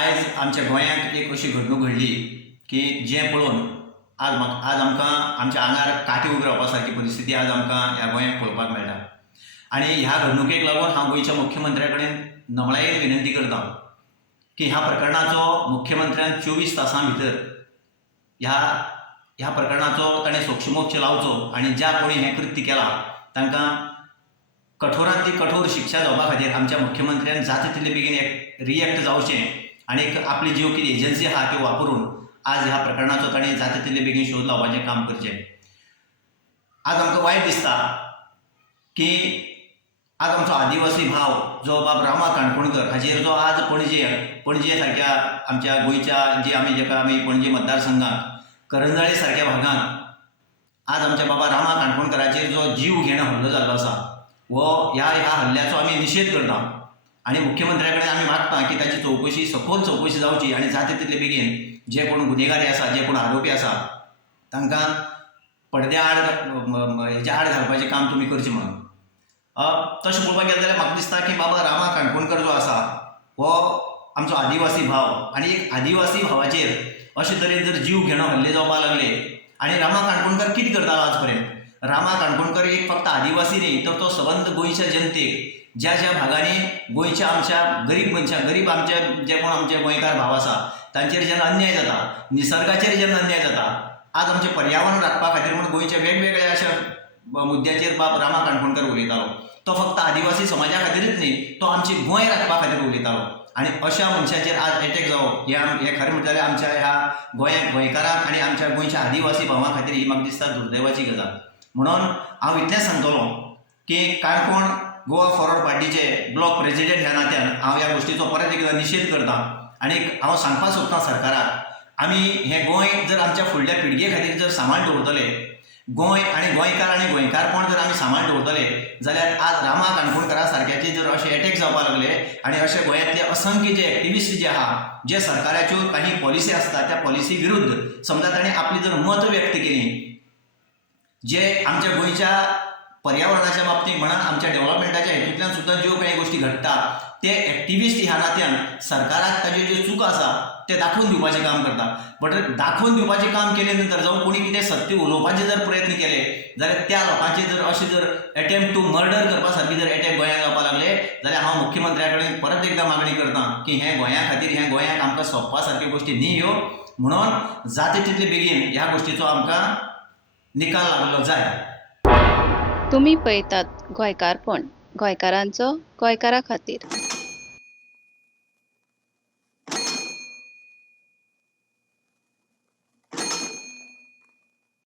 आयज आमच्या गोंयांत एक अशी घडणूक घडली की जें पळोवन आज आमकां आमच्या आंगार काटे उबे रावपा सारकी परिस्थिती आज आमकां ह्या गोंयांत पळोवपाक मेळटा। आनी ह्या घडणुकेक लागून हांव गोंयच्या मुख्यमंत्र्या कडेन नमळायेन विनंती करतां की ह्या प्रकरणाचो मुख्यमंत्र्यान 24 तासां भितर ह्या प्रकरणाचो ताणें सोक्षमोक्ष लावचो आनी ज्या कोणी हें कृत्य केलां तांकां कठोरांतली कठोर शिक्षा जावपा खातीर आमच्या मुख्यमंत्र्यान जाता तितले बेगीन एक रिएक्ट जावचें आनी आपली ज्यो कितें एजन्सी आहा त्यो वापरून आज ह्या प्रकरणाचो ताणें जाता तितले बेगीन शोध लावपाचें काम करचें। आज आमकां वायट दिसता की आज आमचो आदिवासी भाव जो बाब रामा काणकोणकर हाचेर जो आज पणजे सारक्या आमच्या गोंयच्या जेका आमी पणजे मतदारसंघात करंजळे सारक्या भागांत आज आमच्या बाबा रामा काणकोणकराचेर जो जीव घेणो हल्लो जाल्लो आसा वो ह्या हल्ल्याचो आमी निशेध करता आनी मुख्यमंत्र्या कडेन आमी मागता की ताची चवकशी सखोल चवकशी जावची आनी जाता तितले बेगीन जे कोण गुन्हेगारी आसा जे कोण आरोपी आसा तांकां पडद्या आड हेच्या आड घालपाचें काम तुमी करचें म्हणून। तशें पळोवपाक गेलें जाल्यार म्हाका दिसता की बाबा रामा काणकोणकर जो आसा हो आमचो आदिवासी भाव आनी एक आदिवासी भावाचेर अशे तरेन जर जीव घेणो हल्ले जावपाक लागले आनी रामा काणकोणकर कितें करतालो आज पर्यंत। रामा काणकोणकर एक फक्त आदिवासी न्ही तर तो सबंद गोंयच्या जनतेक ज्या भागांनी गोंयच्या आमच्या गरीब मनशांक गरीब आमचे जे कोण आमचे गोंयकार भाव आसा तांचेर जेन्ना अन्याय जाता निसर्गाचेर जेन्ना अन्याय जाता आज आमचें पर्यावरण राखपा खातीर म्हूण गोंयच्या वेगवेगळ्या अशा मुद्द्याचेर बाब रामा काणकोणकर उलयतालो। तो फक्त आदिवासी समाजा खातीरच न्ही तो आमची गोंय राखपा खातीर उलयतालो आनी अशा मनशाचेर आज एटॅक जावप हें खरें म्हणटा जाल्यार आमच्या ह्या गोंयकारांक आनी आमच्या गोंयच्या आदिवासी भावां खातीर ही म्हाका दिसता दुर्दैवाची गजाल। म्हणून हांव इतलेंच सांगतलों की काणकोण गोवा फॉरवर्ड पार्टीचे ब्लॉक प्रेसिडेंट ह्या नात्यान हांव ह्या गोश्टीचो परत एकदां निशेध करतां आनी हांव सांगपाक सोदतां सरकाराक आमी हें गोंय जर आमच्या फुडल्या पिळगे खातीर जर सांबाळून दवरतले गोंय आनी गोंयकारपण जर आमी सांबाळून दवरतले जाल्यार आज रामा काणकोणकरा सारक्याचे जर अशे एटॅक जावपाक लागले आनी अशे गोंयांतले असंख्य जे एक्टिविस्ट जे आहा जे सरकाराच्यो काही पॉलिसी आसता त्या पॉलिसी विरुद्ध समजा ताणें आपली जर मत व्यक्त केली जे आमच्या गोंयच्या पर्यावरणाच्या बाबतींत म्हणा आमच्या डेव्हलपमेंटाच्या हेतूंतल्यान सुद्दां ज्यो काही गोश्टी घडटा ते एक्टिविस्ट ह्या नात्यान सरकाराक ताज्यो ज्यो चूक आसा ते दाखोवन दिवपाचें काम करता। बट दाखोवन दिवपाचें काम केले नंतर जावं कोणी कितें सत्य उलोवपाचे जर प्रयत्न केले जाल्यार त्या लोकांचे जर अशे जर एटेम्प्ट टू मर्डर करपा सारके जर एटॅक गोंयांत जावपाक लागले जाल्यार हांव मुख्यमंत्र्या कडेन परत एकदां मागणी करतां की हें गोंया खातीर हें गोंयांक आमकां सोंपपा सारक्यो गोश्टी न्ही ह्यो म्हणून जाता तितले बेगीन ह्या गोश्टीचो आमकां निकाल लागलो जाय। तुम्ही पळयतात गोंयकारपण गोंयकारांचो गोंयकारा खातीर।